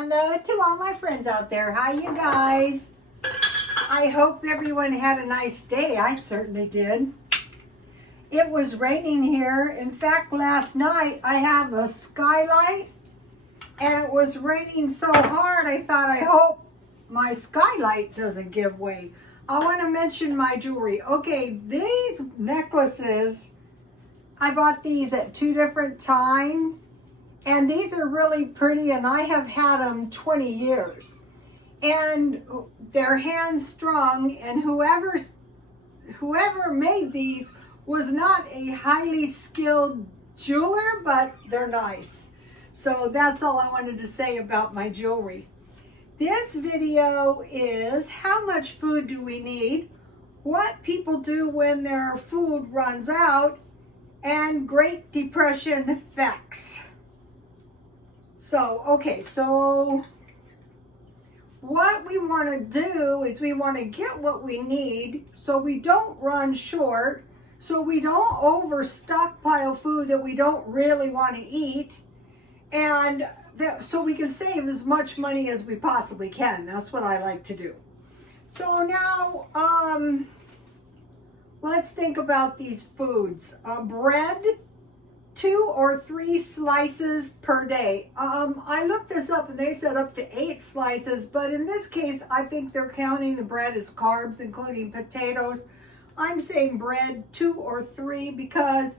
Hello to all my friends out there. Hi, you guys. I hope everyone had a nice day. I certainly did. It was raining here. In fact, last night I have a skylight and it was raining so hard I thought, I hope my skylight doesn't give way. I want to mention my jewelry. Okay, these necklaces, I bought these at 2 different times. And these are really pretty, and I have had them 20 years. And they're hand strung, and whoever made these was not a highly skilled jeweler, but they're nice. So that's all I wanted to say about my jewelry. This video is how much food do we need, what people do when their food runs out, and Great Depression effects. So, okay, so what we want to do is we want to get what we need so we don't run short, so we don't over stockpile food that we don't really want to eat, and so we can save as much money as we possibly can. That's what I like to do. So now, let's think about these foods. Bread, 2 or 3 slices per day. I looked this up and they said up to 8 slices, but in this case, I think they're counting the bread as carbs, including potatoes. I'm saying bread 2 or 3 because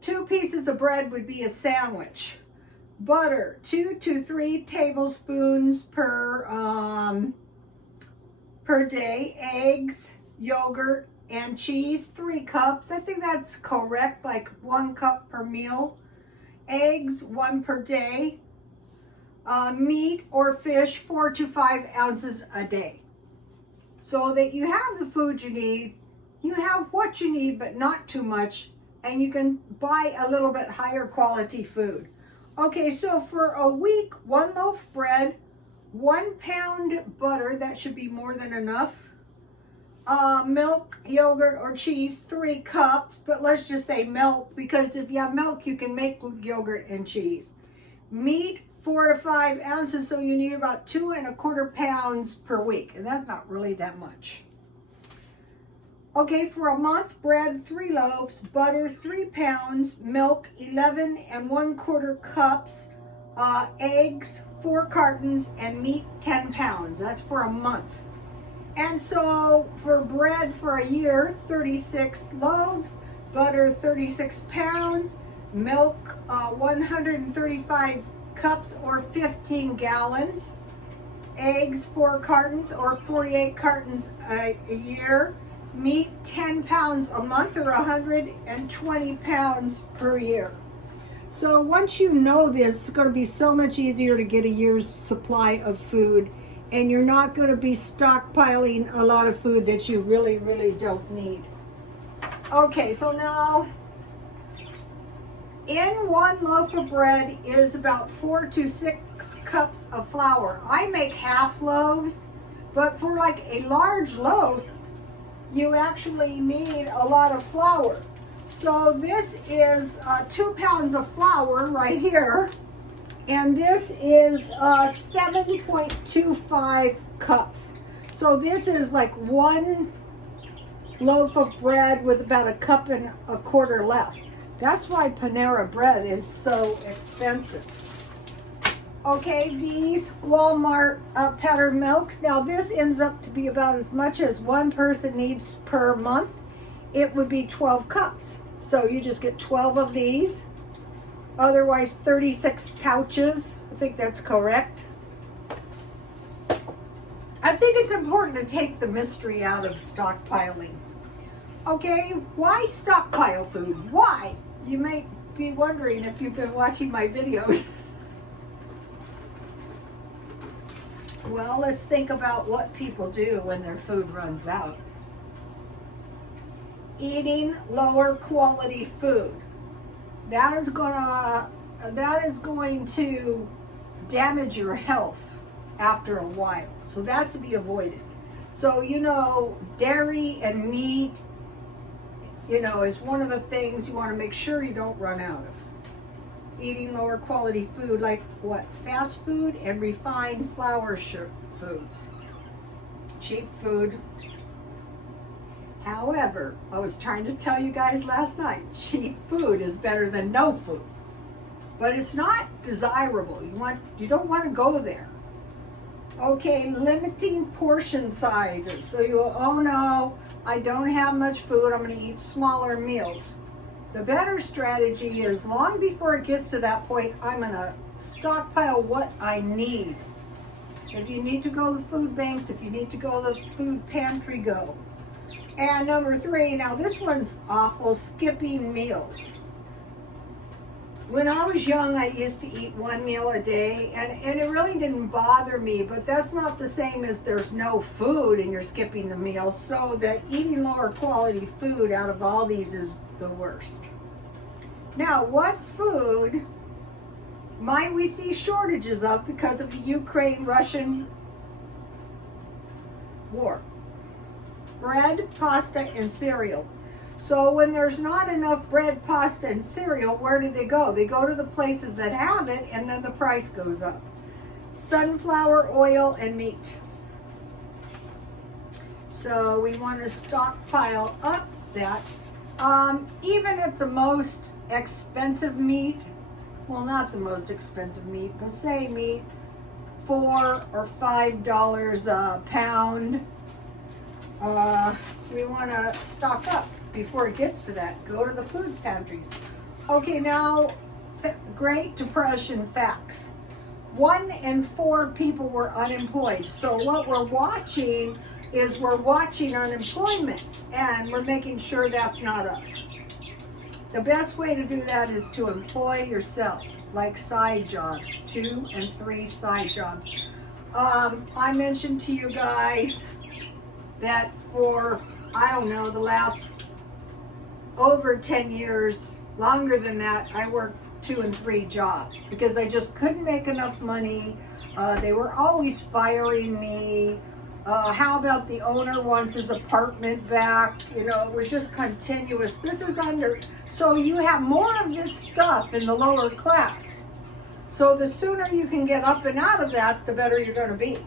2 pieces of bread would be a sandwich. Butter, 2 to 3 tablespoons per day. Eggs, yogurt, and cheese, 3 cups. I think that's correct, like 1 cup per meal. Eggs, 1 per day. Meat or fish, 4 to 5 ounces a day. So that you have the food you need, you have what you need, but not too much, and you can buy a little bit higher quality food. Okay, so for a week, 1 loaf bread, 1 pound butter, that should be more than enough. Milk, yogurt, or cheese, 3 cups, but let's just say milk, because if you have milk, you can make yogurt and cheese. Meat, 4 to 5 ounces, so you need about 2 1/4 pounds per week, and that's not really that much. Okay, for a month, bread, 3 loaves, butter, 3 pounds, milk, 11 1/4 cups, eggs, 4 cartons, and meat, 10 pounds. That's for a month. And so for bread for a year, 36 loaves, butter 36 pounds, milk 135 cups or 15 gallons, eggs 4 cartons or 48 cartons a year, meat 10 pounds a month or 120 pounds per year. So once you know this, it's going to be so much easier to get a year's supply of food, and you're not going to be stockpiling a lot of food that you really, really don't need. Okay, so now in 1 loaf of bread is about 4 to 6 cups of flour. I make half loaves, but for like a large loaf, you actually need a lot of flour. So this is 2 pounds of flour right here. And this is 7.25 cups. So this is like 1 loaf of bread with about 1 1/4 cups left. That's why Panera bread is so expensive. Okay, these Walmart powdered milks. Now this ends up to be about as much as one person needs per month. It would be 12 cups. So you just get 12 of these. Otherwise 36 pouches. I think that's correct. I think it's important to take the mystery out of stockpiling. Okay, why stockpile food? Why? You might be wondering if you've been watching my videos. Well, let's think about what people do when their food runs out. Eating lower quality food. That is going to damage your health after a while. So that's to be avoided. So, dairy and meat, is one of the things you want to make sure you don't run out of. eating lower quality food like what? Fast food and refined flour foods. Cheap food. However, I was trying to tell you guys last night, cheap food is better than no food. But it's not desirable. You don't want to go there. Okay, limiting portion sizes. So oh no, I don't have much food, I'm going to eat smaller meals. The better strategy is long before it gets to that point, I'm going to stockpile what I need. If you need to go to the food banks, if you need to go to the food pantry, go. And number 3, now this one's awful, skipping meals. When I was young, I used to eat 1 meal a day, and it really didn't bother me, but that's not the same as there's no food and you're skipping the meal, so that eating lower quality food out of all these is the worst. Now, what food might we see shortages of because of the Ukraine-Russian war? Bread, pasta, and cereal. So when there's not enough bread, pasta, and cereal, where do they go? They go to the places that have it, and then the price goes up. Sunflower oil and meat. So we want to stockpile up that. Even at the most expensive meat, well, not the most expensive meat, but say meat, $4 or $5 a pound. We want to stock up before it gets to that. Go to the food pantries. Okay, now, Great Depression facts. 1 in 4 people were unemployed. So what we're watching is we're watching unemployment, and we're making sure that's not us. The best way to do that is to employ yourself, like side jobs, 2 and 3 side jobs. I mentioned to you guys that for, I don't know, the last over 10 years, longer than that, I worked 2 and 3 jobs because I just couldn't make enough money. They were always firing me. How about the owner wants his apartment back? You know, it was just continuous. This is so you have more of this stuff in the lower class. So the sooner you can get up and out of that, the better you're going to be.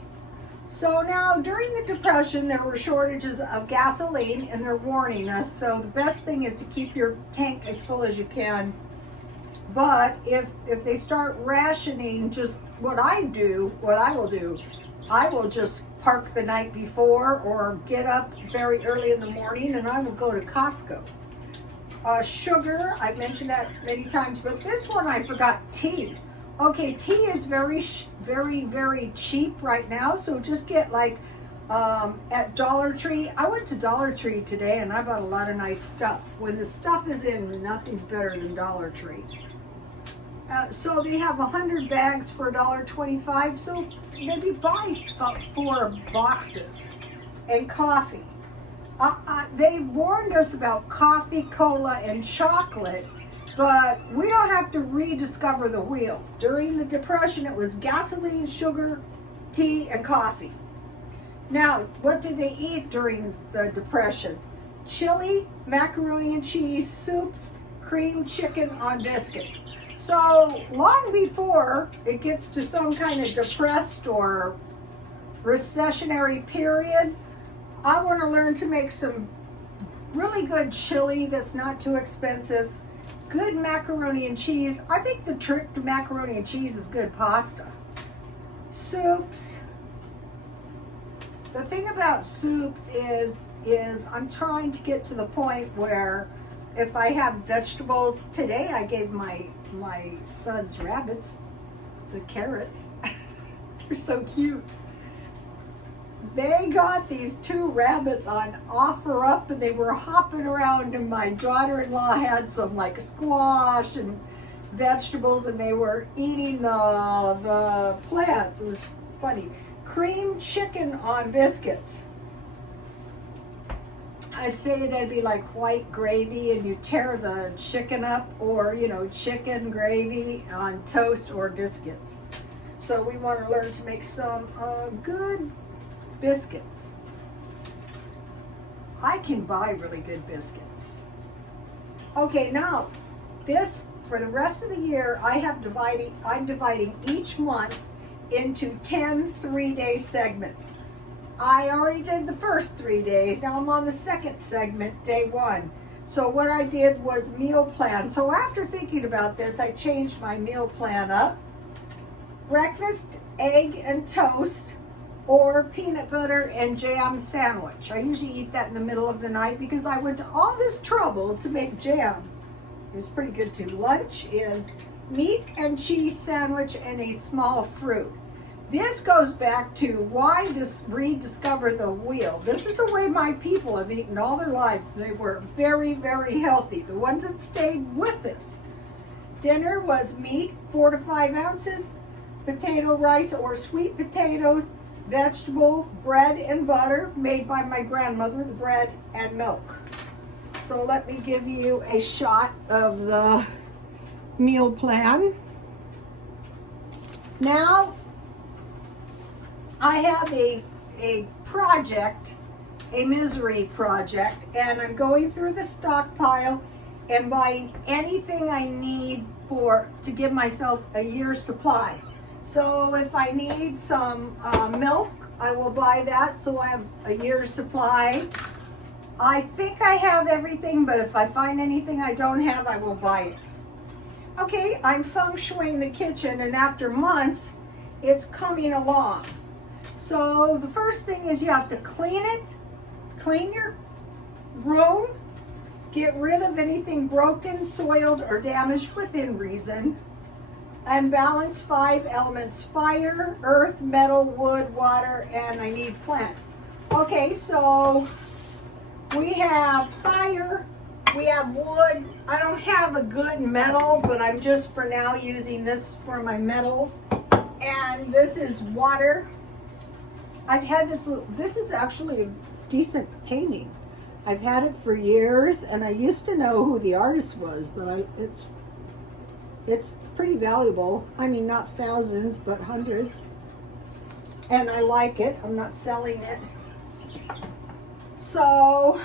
So now, during the Depression, there were shortages of gasoline, and they're warning us. So the best thing is to keep your tank as full as you can. But if they start rationing, just what I will do, I will just park the night before or get up very early in the morning, and I will go to Costco. Sugar, I mentioned that many times, but this one I forgot, tea. Okay, tea is very, very cheap right now, so just get like at Dollar Tree. I went to Dollar Tree today and I bought a lot of nice stuff. When the stuff is in, nothing's better than Dollar Tree. So they have 100 bags for $1.25, so maybe buy 4 boxes. And coffee. They've warned us about coffee, cola, and chocolate, but we don't have to rediscover the wheel. During the Depression, it was gasoline, sugar, tea, and coffee. Now, what did they eat during the Depression? Chili, macaroni and cheese, soups, cream chicken on biscuits. So long before it gets to some kind of depressed or recessionary period, I want to learn to make some really good chili that's not too expensive. Good macaroni and cheese. I think the trick to macaroni and cheese is good pasta. Soups. The thing about soups is I'm trying to get to the point where if I have vegetables, today I gave my son's rabbits the carrots. They're so cute. They got these 2 rabbits on OfferUp, and they were hopping around, and my daughter-in-law had some like squash and vegetables, and they were eating the plants. It was funny. Cream chicken on biscuits. I'd say that'd be like white gravy, and you tear the chicken up, or chicken gravy on toast or biscuits. So we want to learn to make some good biscuits. I can buy really good biscuits. Okay, now this for the rest of the year, I'm dividing each month into 10 3-day segments. I already did the first 3 days. Now I'm on the second segment, day 1. So what I did was meal plan. So after thinking about this, I changed my meal plan up. Breakfast, egg and toast, or peanut butter and jam sandwich. I usually eat that in the middle of the night because I went to all this trouble to make jam. It was pretty good too. Lunch is meat and cheese sandwich and a small fruit. This goes back to why rediscover the wheel. This is the way my people have eaten all their lives. They were very, very healthy, the ones that stayed with us. Dinner was meat, 4 to 5 ounces, potato rice or sweet potatoes, vegetable, bread and butter made by my grandmother, the bread and milk. So let me give you a shot of the meal plan. Now, I have a project, a misery project, and I'm going through the stockpile and buying anything I need to give myself a year's supply. So if I need some milk, I will buy that so I have a year's supply. I think I have everything, but if I find anything I don't have, I will buy it. Okay, I'm feng shuiing the kitchen, and after months, it's coming along. So the first thing is you have to clean it, clean your room, get rid of anything broken, soiled, or damaged within reason, and balance 5 elements: fire, earth, metal, wood, water, and I need plants. Okay, so we have fire, we have wood. I don't have a good metal, but I'm just for now using this for my metal. And this is water. I've had this is actually a decent painting. I've had it for years, and I used to know who the artist was, but it's pretty valuable. I mean, not thousands, but hundreds. And I like it. I'm not selling it. So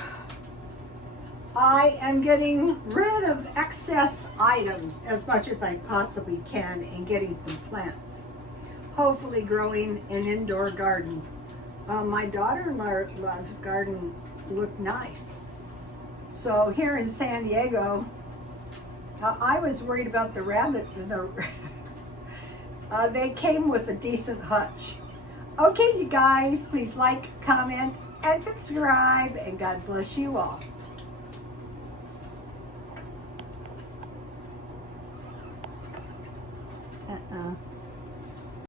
I am getting rid of excess items as much as I possibly can and getting some plants. Hopefully growing an indoor garden. My daughter-in-law's garden looked nice. So here in San Diego, I was worried about the rabbits, and they came with a decent hutch. Okay, you guys, please like, comment, and subscribe, and God bless you all.